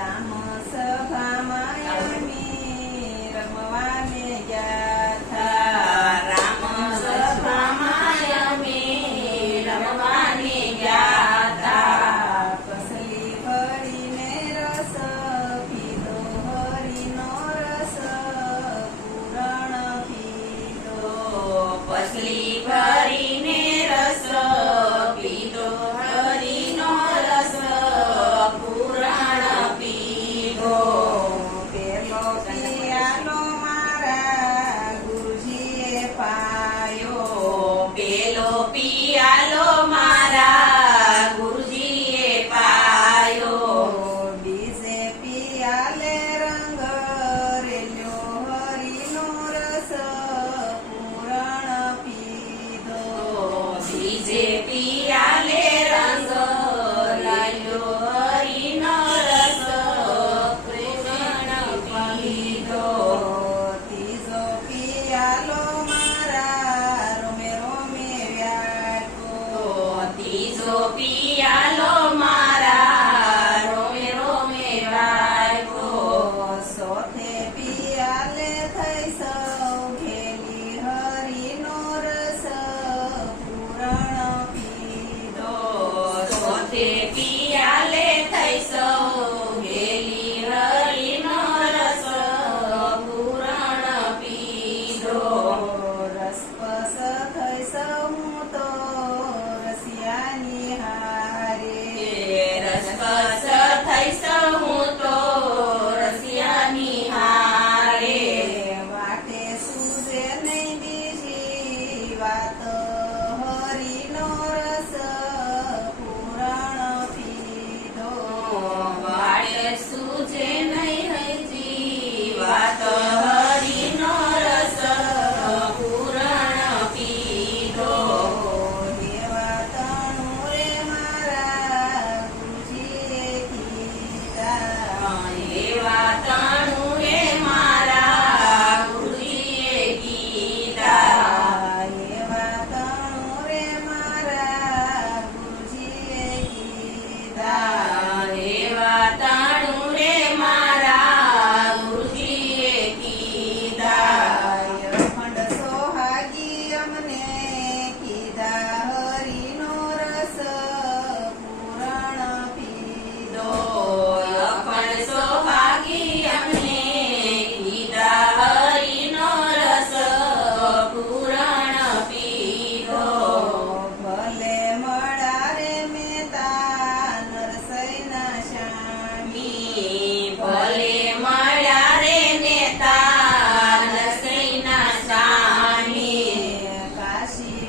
રામ સભામાં અમે રમવાને ગયા થા. રામ સભામાં અમે રમવાને ગયા તા. કસલી ભરીને રસ પીધો, હરીનો રસ પૂરણ પીધો. પસલી ભરીને રસ પીધો, હરીનો રસ પુરાણ પીધો. પેલો પિયાલો મારા ગુરુજીએ પાયો. પેલો પિયાલો મારા ગુરુજીએ પાયો. બીજે પિયાલે રંગ રેલ્યો, હરીનો રસ પૂરણ પીધો. બીજે પિયાલે રંગ લાયો, હરીનો રસ પૂરણ પીધો. ત્રીજો પિયાલો મારા રોમે રોમે વ્યાકો. ત્રીજો પિયાલો મારા રોમે રોમે વાગ્યો. સોથે પિયાલે થઈ સૌ ઘેલી, હરીનો રસ પૂરણ પીધો. સોથે પિયાલે થઈ સૌ ઘેલી, હરીનો રસ પૂરણ પીધો. રસપસ થઈ સૌ હું તો રસિયાની હારે. રસપસ થઈ સૌ હું તો રસિયાની હારે. વાટે સૂઝે નહીં બીજી વાત, હરીનો રસ પૂરણ પીધો. વાળે સૂજે નહીં હજી વાત, હરીનો રસ પૂરણ પીધો. એવા તણું રે મારા ગુરુજીએ કીધા. એવા તાણું રે મારા ગુરુજીએ કીધા. એવા તણું રે મારા ગુરુજીએ કીધા. એવા તાણું રે મારા ગુરુજીએ કીધા. અખંડ સોહાગી અમને કીધા, હરીનો રસ પૂરણ પીધો. અખંડ સોહાગી અમને કીધા, હરીનો રસ પૂરણ પીધો. ભલે મળા રે મહેતા નરસૈના શામી. ભલે મળ્યા રે નેતા નરસૈના સ્વામી. કાશી